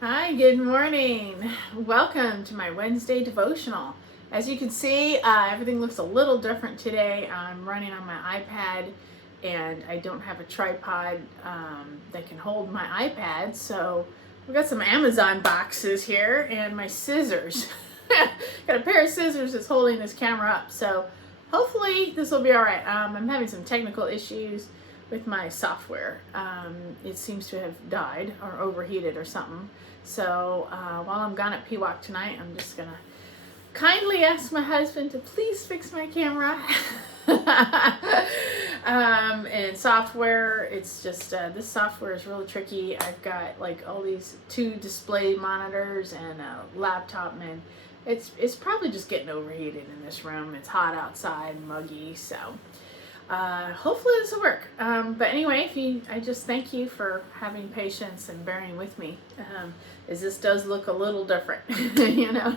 Hi, good morning. Welcome to my Wednesday devotional. As you can see, everything looks a little different today. I'm running on my iPad and I don't have a tripod that can hold my iPad. So we've got some Amazon boxes here and my scissors. Got a pair of scissors that's holding this camera up. So hopefully this will be all right. I'm having some technical issues with my software. It seems to have died or overheated or something. So while I'm gone at Pewauk tonight, I'm just gonna kindly ask my husband to please fix my camera. And software, it's just this software is really tricky. I've got like all these two display monitors and a laptop, and it's probably just getting overheated in this room. It's hot outside, muggy, so hopefully this will work. But anyway, I just thank you for having patience and bearing with me, as this does look a little different, you know.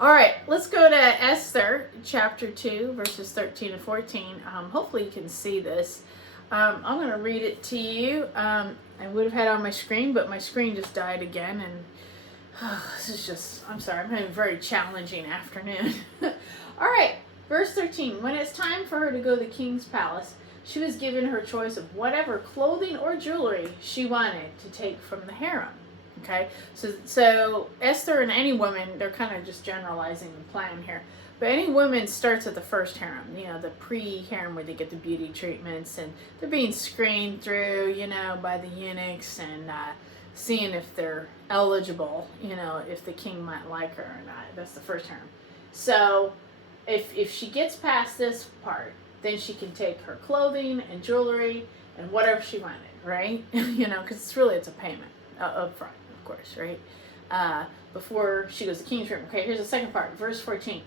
All right, let's go to Esther chapter 2, verses 13 and 14. Hopefully you can see this. I'm going to read it to you. I would have had it on my screen, but my screen just died again, and this is just, I'm sorry, I'm having a very challenging afternoon. All right. Verse 13, when it's time for her to go to the king's palace, she was given her choice of whatever clothing or jewelry she wanted to take from the harem. Okay, so Esther and any woman, they're kind of just generalizing the plan here. But any woman starts at the first harem, you know, the pre-harem where they get the beauty treatments and they're being screened through, you know, by the eunuchs and seeing if they're eligible, you know, if the king might like her or not. That's the first harem. So if she gets past this part, then she can take her clothing and jewelry and whatever she wanted, right? You know, because it's a payment up front, of course, right? Before she goes to the king's room. Okay, here's the second part, verse 14.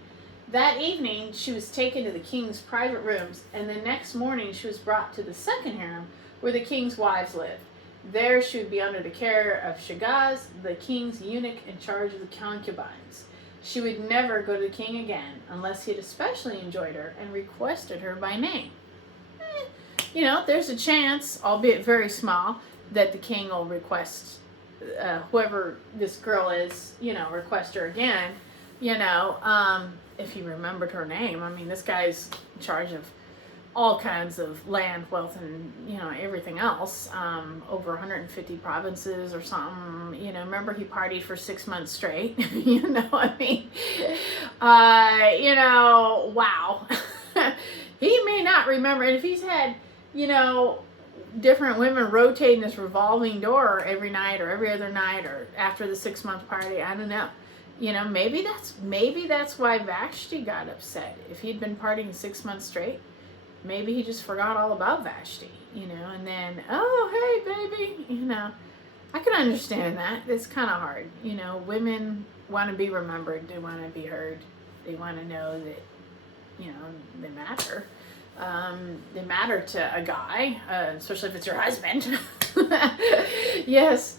That evening, she was taken to the king's private rooms, and the next morning she was brought to the second harem where the king's wives lived. There she would be under the care of Shagaz, the king's eunuch in charge of the concubines. She would never go to the king again unless he had especially enjoyed her and requested her by name. You know, there's a chance, albeit very small, that the king will request whoever this girl is, you know, request her again, you know, if he remembered her name. I mean, this guy's in charge of all kinds of land, wealth, and, you know, everything else, over 150 provinces or something. You know, remember he partied for 6 months straight. You know, I mean, you know, wow. He may not remember, and if he's had, you know, different women rotating this revolving door every night or every other night or after the 6 month party, I don't know. You know, maybe that's why Vashti got upset. If he'd been partying 6 months straight, maybe he just forgot all about Vashti, you know, and then, oh, hey, baby, you know, I can understand that. It's kind of hard. You know, women want to be remembered. They want to be heard. They want to know that, you know, they matter. They matter to a guy, especially if it's your husband. Yes,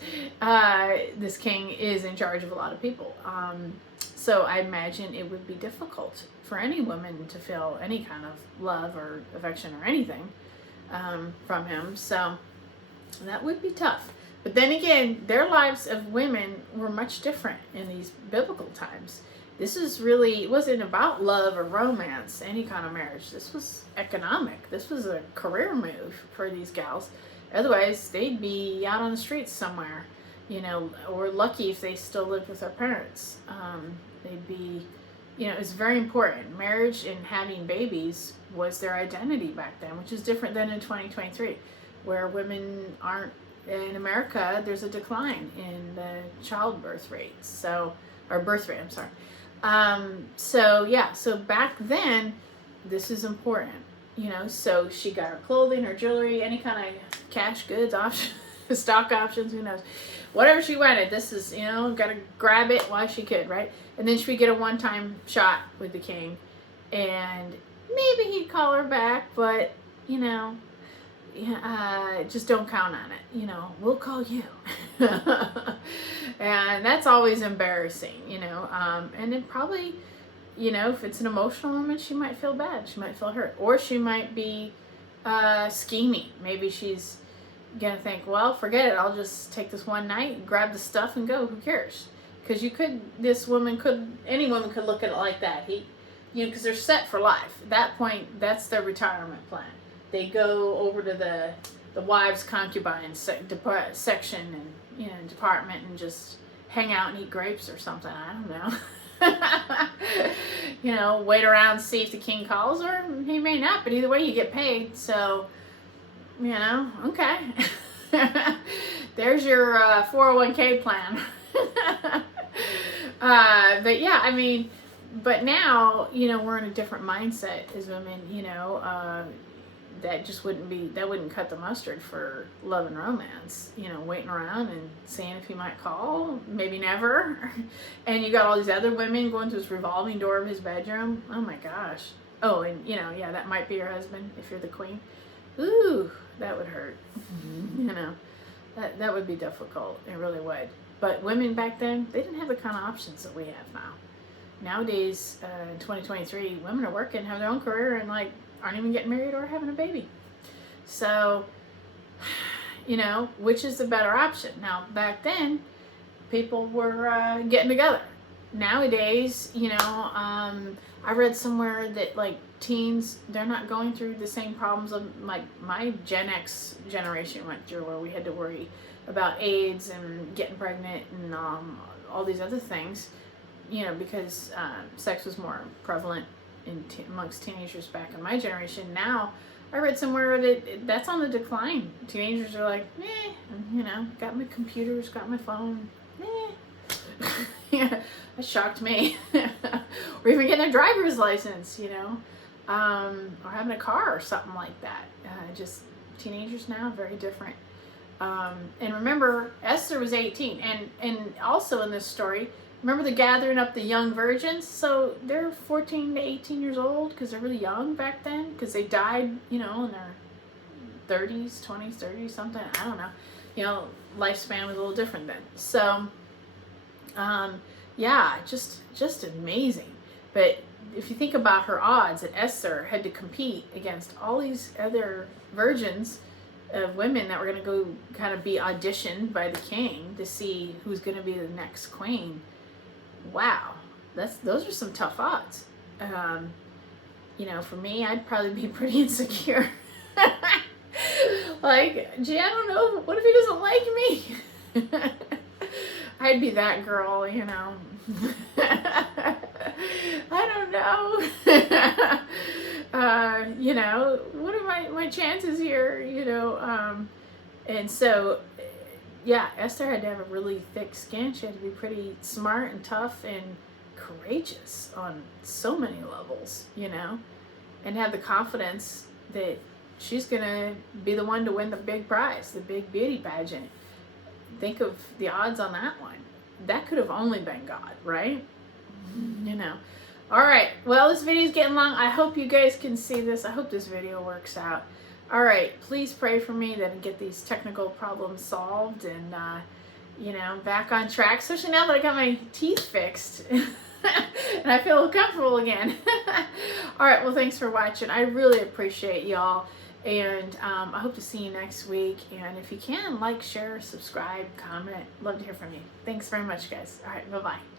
this king is in charge of a lot of people. So I imagine it would be difficult for any woman to feel any kind of love or affection or anything from him. So that would be tough. But then again, their lives of women were much different in these biblical times. This is really, it wasn't about love or romance, any kind of marriage. This was economic. This was a career move for these gals. Otherwise, they'd be out on the streets somewhere, you know, or lucky if they still lived with their parents. They'd be, you know, it's very important. Marriage and having babies was their identity back then, which is different than in 2023, where women aren't, in America, there's a decline in the childbirth rates. So, or birth rate, I'm sorry. So back then, this is important, you know, so she got her clothing, her jewelry, any kind of cash goods option, stock options, who knows, whatever she wanted. This is, you know, got to grab it while she could, right? And then she would get a one-time shot with the king, and maybe he'd call her back, but, you know, just don't count on it. You know, we'll call you. And that's always embarrassing, you know. And then probably, you know, if it's an emotional woman, she might feel bad. She might feel hurt. Or she might be scheming. Maybe she's gonna think, well, forget it. I'll just take this one night, grab the stuff, and go. Who cares? Because any woman could look at it like that. Because they're set for life. At that point, that's their retirement plan. They go over to the wives' concubine section and department and just hang out and eat grapes or something. I don't know. Wait around, see if the king calls, or he may not. But either way, you get paid. So, okay. There's your 401k plan. But yeah, I mean, but now, we're in a different mindset as women, that just wouldn't cut the mustard for love and romance, waiting around and seeing if he might call, maybe never. And you got all these other women going to this revolving door of his bedroom. Oh my gosh. Oh, and yeah, that might be your husband if you're the queen. Ooh, that would hurt. That would be difficult. It really would. But women back then, they didn't have the kind of options that we have now. Nowadays, in 2023, women are working, have their own career, and aren't even getting married or having a baby. So, which is the better option? Now, back then, people were getting together. Nowadays, I read somewhere that teens, they're not going through the same problems of my Gen X generation went through, where we had to worry about AIDS and getting pregnant and all these other things, because sex was more prevalent amongst teenagers back in my generation. Now, I read somewhere that that's on the decline. Teenagers are like, got my computers, got my phone, yeah, that shocked me. Or even getting a driver's license, or having a car or something like that. Just teenagers now, very different. And remember, Esther was 18, and also in this story, remember the gathering up the young virgins? So they're 14 to 18 years old because they're really young back then, because they died, in their 30s, 20s, 30s, something. I don't know. Lifespan was a little different then. So, yeah, just amazing. But if you think about her odds, that Esther had to compete against all these other virgins of women that were going to go kind of be auditioned by the king to see who's going to be the next queen. Wow, those are some tough odds. For me, I'd probably be pretty insecure. Gee, I don't know, what if he doesn't like me? I'd be that girl, I don't know. What are my chances here, and so, yeah, Esther had to have a really thick skin. She had to be pretty smart and tough and courageous on so many levels, and have the confidence that she's gonna be the one to win the big prize, the big beauty pageant. Think of the odds on that one. That could have only been God, right? All right, well, this video is getting long. I hope you guys can see this. I hope this video works out. All right, please pray for me that I get these technical problems solved and, back on track, especially now that I got my teeth fixed and I feel comfortable again. All right, well, thanks for watching. I really appreciate y'all, and I hope to see you next week. And if you can, like, share, subscribe, comment. Love to hear from you. Thanks very much, guys. All right, bye-bye.